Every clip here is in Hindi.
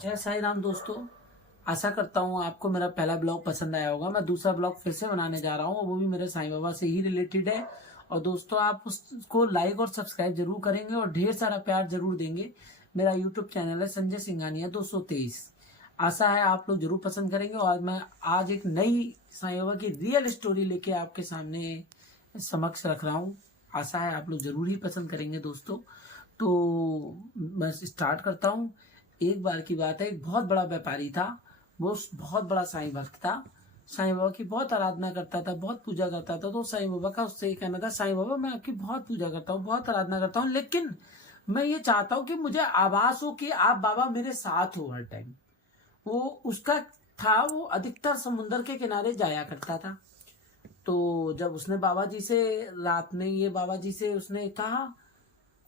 जय साई राम दोस्तों। आशा करता हूँ आपको मेरा पहला ब्लॉग पसंद आया होगा। मैं दूसरा ब्लॉग फिर से बनाने जा रहा हूँ, वो भी मेरे साईं बाबा से ही रिलेटेड है। और दोस्तों आप उसको लाइक और सब्सक्राइब जरूर करेंगे और ढेर सारा प्यार जरूर देंगे। मेरा यूट्यूब चैनल है संजय सिंघानिया 223। आशा है आप लोग जरूर पसंद करेंगे। और मैं आज एक नई साईं बाबा की रियल स्टोरी लेके आपके सामने समक्ष रख रहा हूँ। आशा है आप लोग जरूर ही पसंद करेंगे दोस्तों। तो मैं स्टार्ट करता हूँ। एक बार की बात है, एक बहुत बड़ा व्यापारी था। वो बहुत बड़ा साईं भक्त था। साईं बाबा की बहुत आराधना करता था, बहुत पूजा करता था। तो साईं बाबा का उससे ये कहना था, साईं बाबा मैं आपकी बहुत पूजा करता हूँ, बहुत आराधना करता हूँ, लेकिन मैं ये चाहता हूँ कि मुझे आभास हो कि आप बाबा मेरे साथ हो हर टाइम। वो उसका था, वो अधिकतर समुन्द्र के किनारे जाया करता था। तो जब उसने बाबा जी से रात में ये बाबा जी से उसने कहा,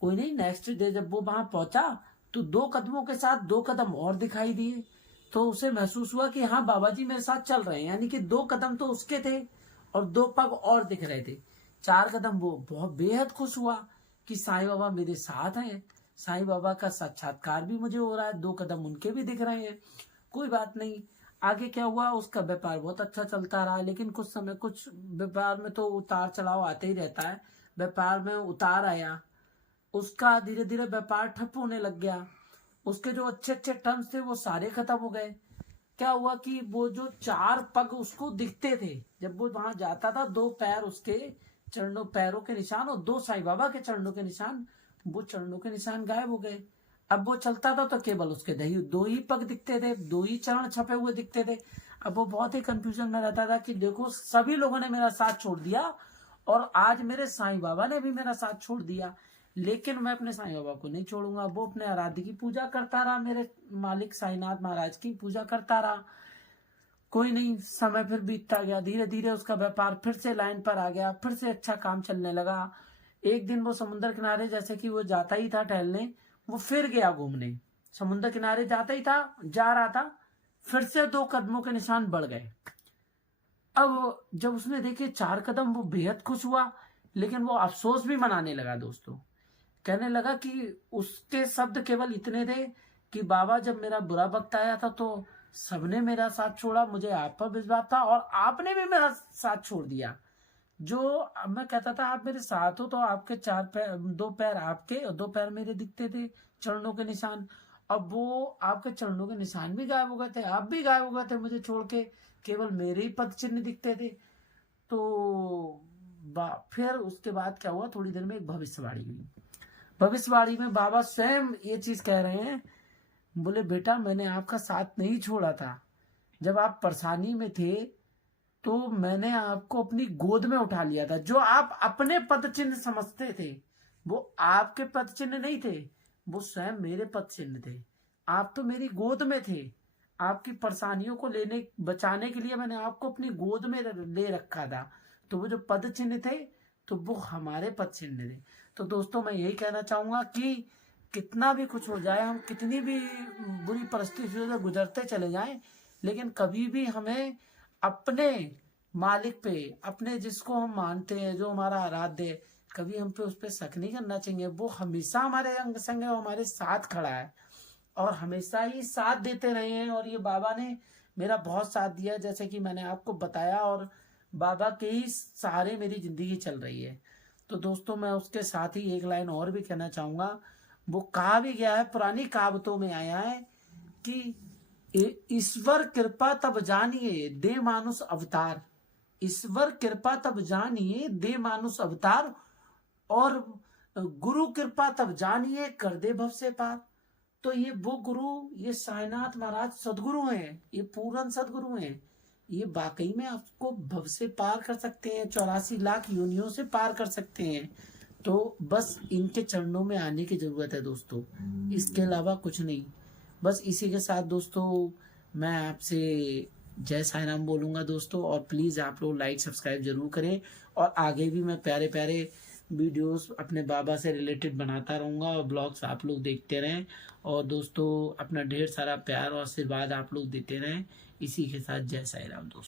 कोई नहीं, नेक्स्ट डे जब वो वहां पहुंचा तो 2 कदमों के साथ 2 कदम और दिखाई दिए। तो उसे महसूस हुआ कि हाँ बाबा जी मेरे साथ चल रहे हैं, यानी कि 2 कदम तो उसके थे और 2 पग और दिख रहे थे। 4 कदम वो बहुत बेहद खुश हुआ कि साईं बाबा मेरे साथ हैं, साईं बाबा का साक्षात्कार भी मुझे हो रहा है, 2 कदम उनके भी दिख रहे हैं। कोई बात नहीं। आगे क्या हुआ, उसका व्यापार बहुत अच्छा चलता रहा, लेकिन कुछ व्यापार में तो उतार चढ़ाव आते ही रहता है। व्यापार में उतार आया, उसका धीरे धीरे व्यापार ठप होने लग गया। उसके जो अच्छे अच्छे टर्म्स थे वो सारे खत्म हो गए। क्या हुआ कि वो जो 4 पग उसको दिखते थे, जब वो वहां जाता था, 2 पैर उसके चरणों पैरों के निशान और 2 साईं बाबा के चरणों के निशान, वो चरणों के निशान गायब हो गए। अब वो चलता था तो केवल उसके 2 ही पग दिखते थे, 2 ही चरण छपे हुए दिखते थे। अब वो बहुत ही कंफ्यूजन में रहता था कि देखो सभी लोगों ने मेरा साथ छोड़ दिया और आज मेरे साईं बाबा ने भी मेरा साथ छोड़ दिया, लेकिन मैं अपने साईं बाबा को नहीं छोड़ूंगा। वो अपने आराध्य की पूजा करता रहा, मेरे मालिक साईनाथ महाराज की पूजा करता रहा। कोई नहीं, समय फिर बीतता गया, धीरे धीरे उसका व्यापार फिर से लाइन पर आ गया, फिर से अच्छा काम चलने लगा। एक दिन वो समुद्र किनारे, जैसे कि वो जाता ही था टहलने, वो फिर गया घूमने। समुद्र किनारे जाता ही था, जा रहा था, फिर से 2 कदमों के निशान बढ़ गए। अब जब उसने देखे 4 कदम, वो बेहद खुश हुआ, लेकिन वो अफसोस भी मनाने लगा दोस्तों। कहने लगा कि उसके शब्द केवल इतने थे कि बाबा जब मेरा बुरा वक्त आया था तो सबने मेरा साथ छोड़ा, मुझे आप पर विश्वास था और आपने भी मेरा साथ छोड़ दिया। जो मैं कहता था आप मेरे साथ हो, तो आपके 4 पैर, 2 पैर आपके और 2 पैर मेरे दिखते थे, चरणों के निशान। अब वो आपके चरणों के निशान भी गायब हो गए थे, आप भी गायब हो गए थे मुझे छोड़ के, केवल मेरे ही पद चिन्ह दिखते थे। तो फिर उसके बाद क्या हुआ, थोड़ी देर में एक भविष्यवाणी हुई। भविष्यवाणी में बाबा स्वयं ये चीज कह रहे हैं, बोले बेटा मैंने आपका साथ नहीं छोड़ा था। जब आप परेशानी में थे तो मैंने आपको अपनी गोद में उठा लिया था। जो आप अपने पद चिन्ह समझते थे वो आपके पद चिन्ह नहीं थे, वो स्वयं मेरे पद चिन्ह थे। आप तो मेरी गोद में थे। आपकी परेशानियों को लेने बचाने के लिए मैंने आपको अपनी गोद में ले रखा था। तो वो जो पद चिन्ह थे तो वो हमारे पद चिन्ह थे। तो दोस्तों मैं यही कहना चाहूंगा कि कितना भी कुछ हो जाए, हम कितनी भी बुरी परिस्थितियों से गुजरते चले जाएं, लेकिन कभी भी हमें अपने मालिक पे, अपने जिसको हम मानते हैं, जो हमारा आराध्य है, कभी हम पे उस पर शक नहीं करना चाहिए। वो हमेशा हमारे अंग संग है, हमारे साथ खड़ा है और हमेशा ही साथ देते रहे हैं। और ये बाबा ने मेरा बहुत साथ दिया, जैसे कि मैंने आपको बताया, और बाबा के ही सहारे मेरी जिंदगी चल रही है। तो दोस्तों मैं उसके साथ ही एक लाइन और भी कहना चाहूंगा। वो कहा भी गया है, पुरानी कहावतों में आया है कि ईश्वर कृपा तब जानिए दे मानुष अवतार। ईश्वर कृपा तब जानिए दे मानुष अवतार, और गुरु कृपा तब जानिए कर दे भव से पार। तो ये वो गुरु, ये साईनाथ महाराज सदगुरु हैं, ये पूर्ण सदगुरु हैं। ये वाकई में आपको भव से पार कर सकते हैं, 84 लाख योनियों से पार कर सकते हैं। तो बस इनके चरणों में आने की जरूरत है दोस्तों, इसके अलावा कुछ नहीं। बस इसी के साथ दोस्तों मैं आपसे जय साई राम बोलूंगा दोस्तों। और प्लीज़ आप लोग लाइक सब्सक्राइब जरूर करें, और आगे भी मैं प्यारे प्यारे वीडियोस अपने बाबा से रिलेटेड बनाता रहूँगा और ब्लॉग्स आप लोग देखते रहें। और दोस्तों अपना ढेर सारा प्यार और आशीर्वाद आप लोग देते रहें। इसी के साथ जय साई राम दोस्तों।